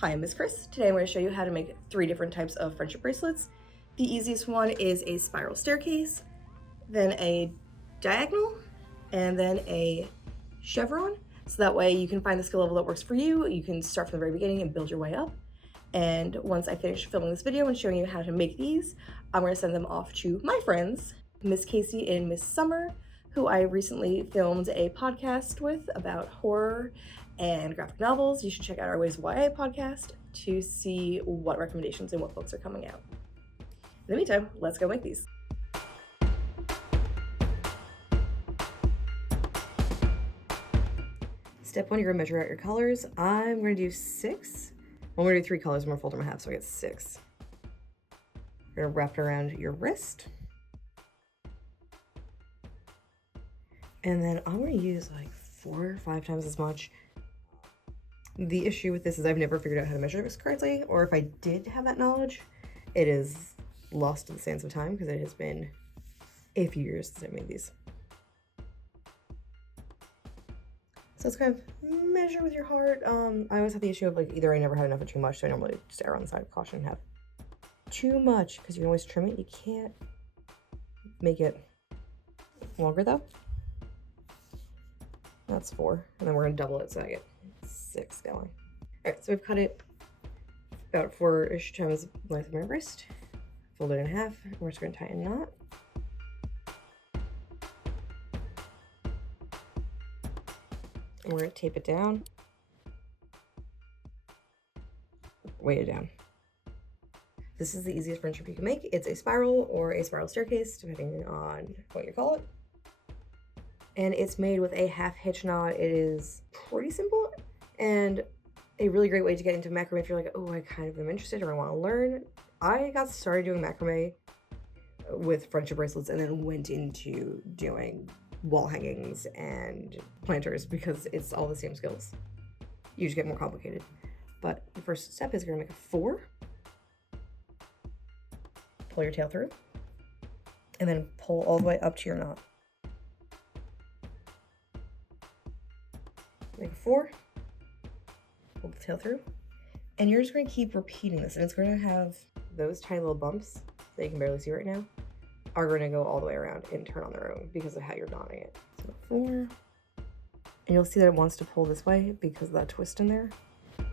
Hi, I'm Miss Chris. Today I'm going to show you how to make 3 different types of friendship bracelets. The easiest one is a spiral staircase, then a diagonal, and then a chevron. So that way you can find the skill level that works for you. You can start from the very beginning and build your way up. And once I finish filming this video and showing you how to make these, I'm going to send them off to my friends, Miss Casey and Miss Summer, who I recently filmed a podcast with about horror and graphic novels. You should check out our Ways YA podcast to see what recommendations and what books are coming out. In the meantime, let's go make these. Step 1, you're gonna measure out your colors. I'm gonna do 6. Well, I'm gonna do 3 colors, I'm gonna fold them in half so I get 6. You're gonna wrap it around your wrist. And then I'm gonna use like 4 or 5 times as much. The issue with this is I've never figured out how to measure this correctly, or if I did have that knowledge, it is lost to the sands of time because it has been a few years since I made these. So it's kind of measure with your heart. I always have the issue of like either I never had enough or too much, so I normally just err on the side of caution and have too much because you can always trim it. You can't make it longer though. That's 4, and then we're gonna double it so I get 6 going. All right, so we've cut it about 4-ish times the length of my wrist. Fold it in half, and we're just gonna tie a knot. And we're gonna tape it down. Weight it down. This is the easiest friendship you can make. It's a spiral or a spiral staircase, depending on what you call it. And it's made with a half hitch knot. It is pretty simple and a really great way to get into macrame if you're like, oh, I kind of am interested or I want to learn. I got started doing macrame with friendship bracelets and then went into doing wall hangings and planters because it's all the same skills. You just get more complicated. But the first step is you're gonna make a 4. Pull your tail through and then pull all the way up to your knot. Make a 4, pull the tail through, and you're just going to keep repeating this, and it's going to have those tiny little bumps that you can barely see right now are going to go all the way around and turn on their own because of how you're knotting it. So 4, and you'll see that it wants to pull this way because of that twist in there. So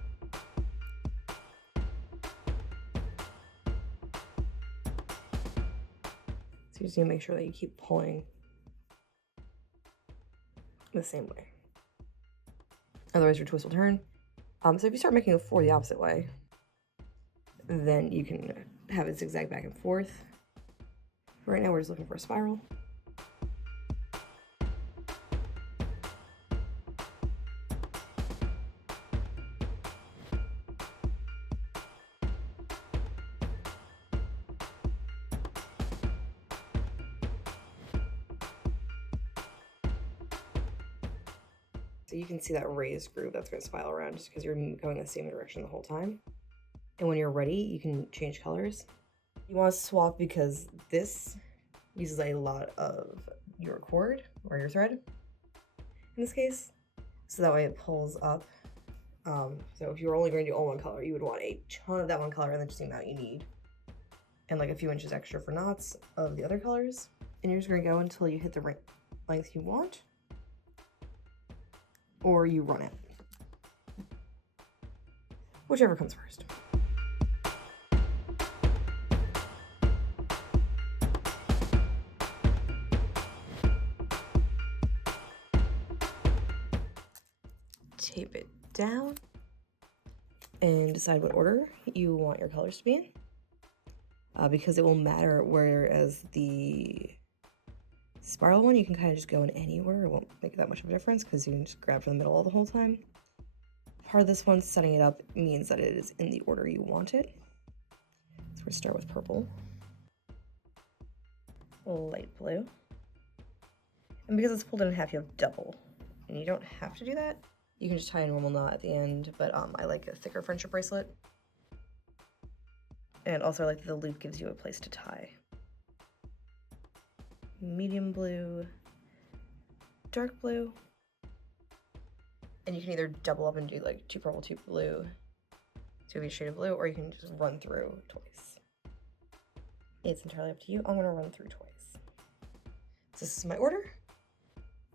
you just need to make sure that you keep pulling the same way. Otherwise your twist will turn. So if you start making a 4 the opposite way, then you can have it zigzag back and forth. Right now we're just looking for a spiral. So you can see that raised groove that's going to spiral around just because you're going the same direction the whole time. And when you're ready, you can change colors. You want to swap because this uses a lot of your cord or your thread in this case. So that way it pulls up. So if you were only going to do all one color, you would want a ton of that one color and then just the amount you need. And like a few inches extra for knots of the other colors. And you're just going to go until you hit the length you want. Or you run it. Whichever comes first. Tape it down and decide what order you want your colors to be in. Because it will matter, whereas the spiral one, you can kind of just go in any order. It won't make that much of a difference because you can just grab from the middle all the whole time. Part of this one, setting it up, means that it is in the order you want it. So we're gonna start with purple, light blue. And because it's pulled in half, you have double. And you don't have to do that. You can just tie a normal knot at the end, but I like a thicker friendship bracelet. And also I like that the loop gives you a place to tie. Medium blue, dark blue, and you can either double up and do like 2 purple, 2 blue, to a shade of blue, or you can just run through twice. It's entirely up to you. I'm gonna run through twice. So this is my order.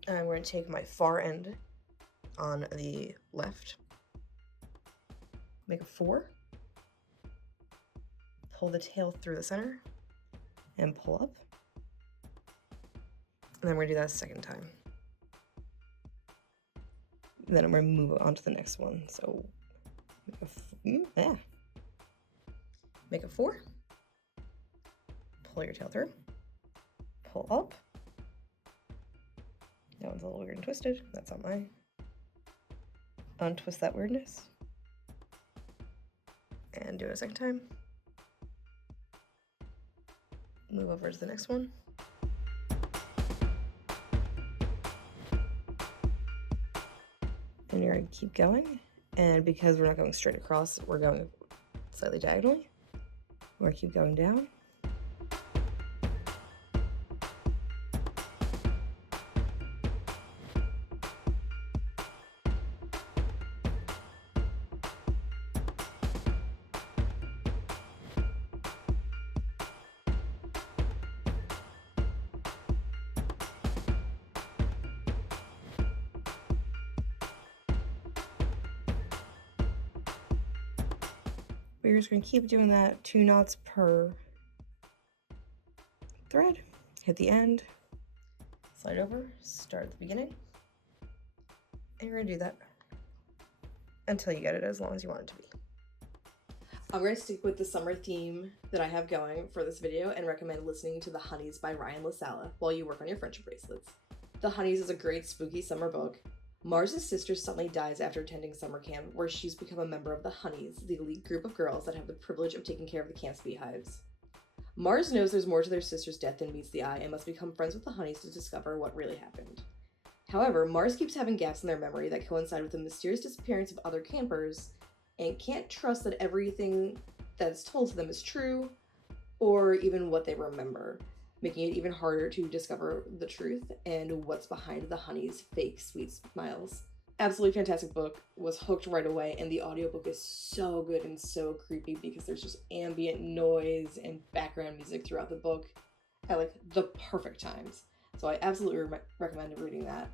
I'm going to take my far end on the left, make a 4, pull the tail through the center, and pull up. And then we're gonna do that a second time. Then I'm gonna move on to the next one. So make a 4, pull your tail through, pull up. That one's a little weird and twisted. That's not mine. Untwist that weirdness. And do it a second time. Move over to the next one. And you're gonna keep going. And because we're not going straight across, we're going slightly diagonally. We're gonna keep going down. We're just going to keep doing that, 2 knots per thread, hit the end, slide over, start at the beginning, and you're going to do that until you get it as long as you want it to be. I'm going to stick with the summer theme that I have going for this video and recommend listening to The Honeys by Ryan LaSala while you work on your friendship bracelets. The Honeys is a great spooky summer book. Mars' sister suddenly dies after attending summer camp, where she's become a member of the Honeys, the elite group of girls that have the privilege of taking care of the camp's beehives. Mars knows there's more to their sister's death than meets the eye and must become friends with the Honeys to discover what really happened. However, Mars keeps having gaps in their memory that coincide with the mysterious disappearance of other campers and can't trust that everything that's told to them is true or even what they remember, making it even harder to discover the truth and what's behind the Honeys' fake sweet smiles. Absolutely fantastic book, was hooked right away, and the audiobook is so good and so creepy because there's just ambient noise and background music throughout the book at like the perfect times. So I absolutely recommend reading that.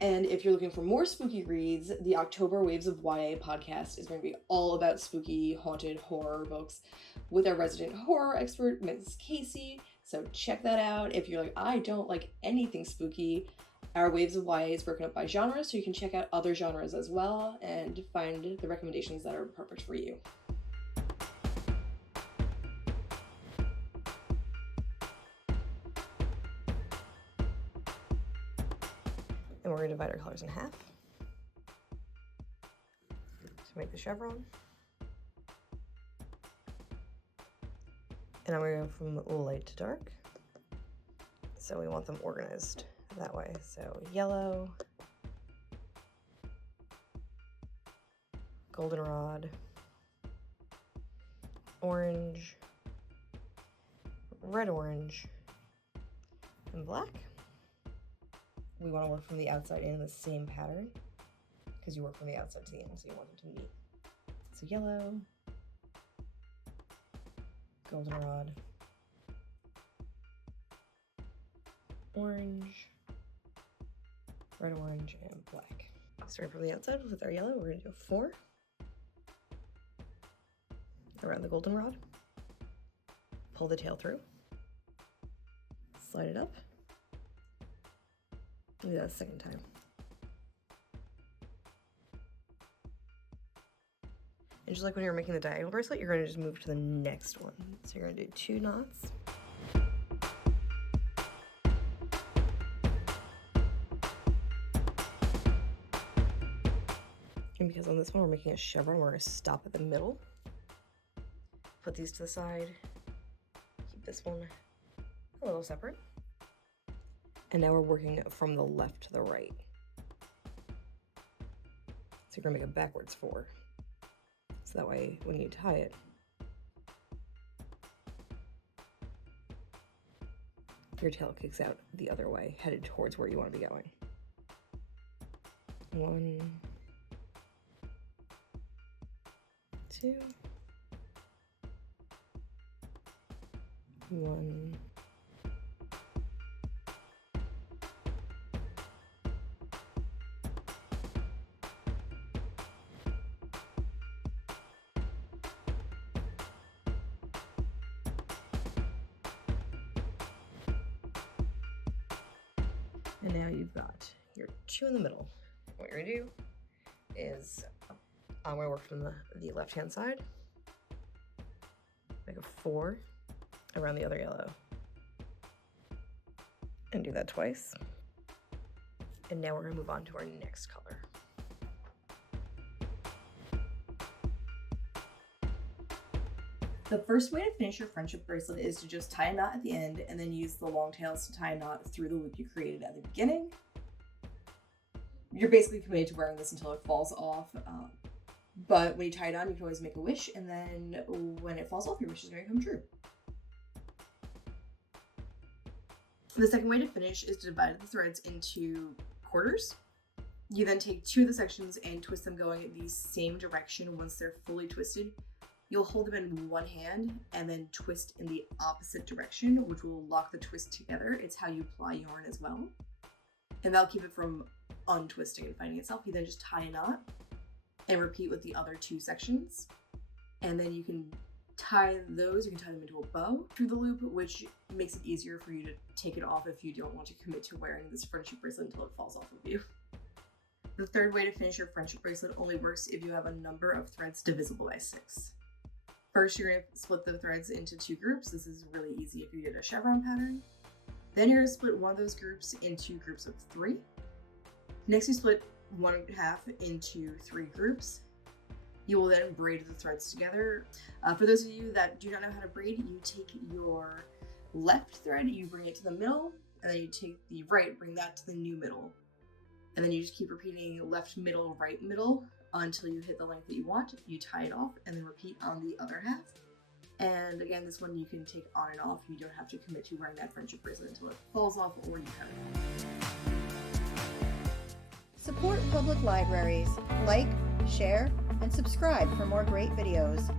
And if you're looking for more spooky reads, the October Waves of YA podcast is going to be all about spooky, haunted horror books with our resident horror expert, Ms. Casey. So check that out. If you're like, I don't like anything spooky, our Waves of YA is broken up by genre, so you can check out other genres as well and find the recommendations that are perfect for you. And we're going to divide our colors in half to make the chevron. And I'm going to go from light to dark. So we want them organized that way. So yellow, goldenrod, orange, red orange, and black. We want to work from the outside in the same pattern because you work from the outside to the end, so you want them to meet. So yellow, goldenrod, orange, red orange, and black. Starting from the outside with our yellow, we're going to do 4 around the goldenrod, pull the tail through, slide it up. Do that a second time. And just like when you're making the diagonal bracelet, you're going to just move to the next one. So you're going to do 2 knots. And because on this one we're making a chevron, we're going to stop at the middle. Put these to the side. Keep this one a little separate. And now we're working from the left to the right. So you're gonna make a backwards 4. So that way, when you tie it, your tail kicks out the other way, headed towards where you wanna be going. 1, 2, 1. And now you've got your 2 in the middle. What you're gonna do is, I'm gonna work from the left-hand side. Make a 4 around the other yellow. And do that twice. And now we're gonna move on to our next color. The first way to finish your friendship bracelet is to just tie a knot at the end and then use the long tails to tie a knot through the loop you created at the beginning. You're basically committed to wearing this until it falls off, but when you tie it on, you can always make a wish, and then when it falls off, your wish is going to come true. The second way to finish is to divide the threads into quarters. You then take 2 of the sections and twist them going the same direction. Once they're fully twisted, you'll hold them in one hand and then twist in the opposite direction, which will lock the twist together. It's how you apply yarn as well. And that'll keep it from untwisting and finding itself. You then just tie a knot and repeat with the other 2 sections. And then you can tie those, you can tie them into a bow through the loop, which makes it easier for you to take it off if you don't want to commit to wearing this friendship bracelet until it falls off of you. The third way to finish your friendship bracelet only works if you have a number of threads divisible by 6. First, you're going to split the threads into 2 groups. This is really easy if you did a chevron pattern. Then you're going to split one of those groups into groups of 3. Next, you split 1/2 into 3 groups. You will then braid the threads together. For those of you that do not know how to braid, you take your left thread, you bring it to the middle, and then you take the right, bring that to the new middle. And then you just keep repeating left, middle, right, middle until you hit the length that you want. You tie it off and then repeat on the other half. And again, this one you can take on and off. You don't have to commit to wearing that friendship bracelet until it falls off or you cut it. Support public libraries. Like, share, and subscribe for more great videos.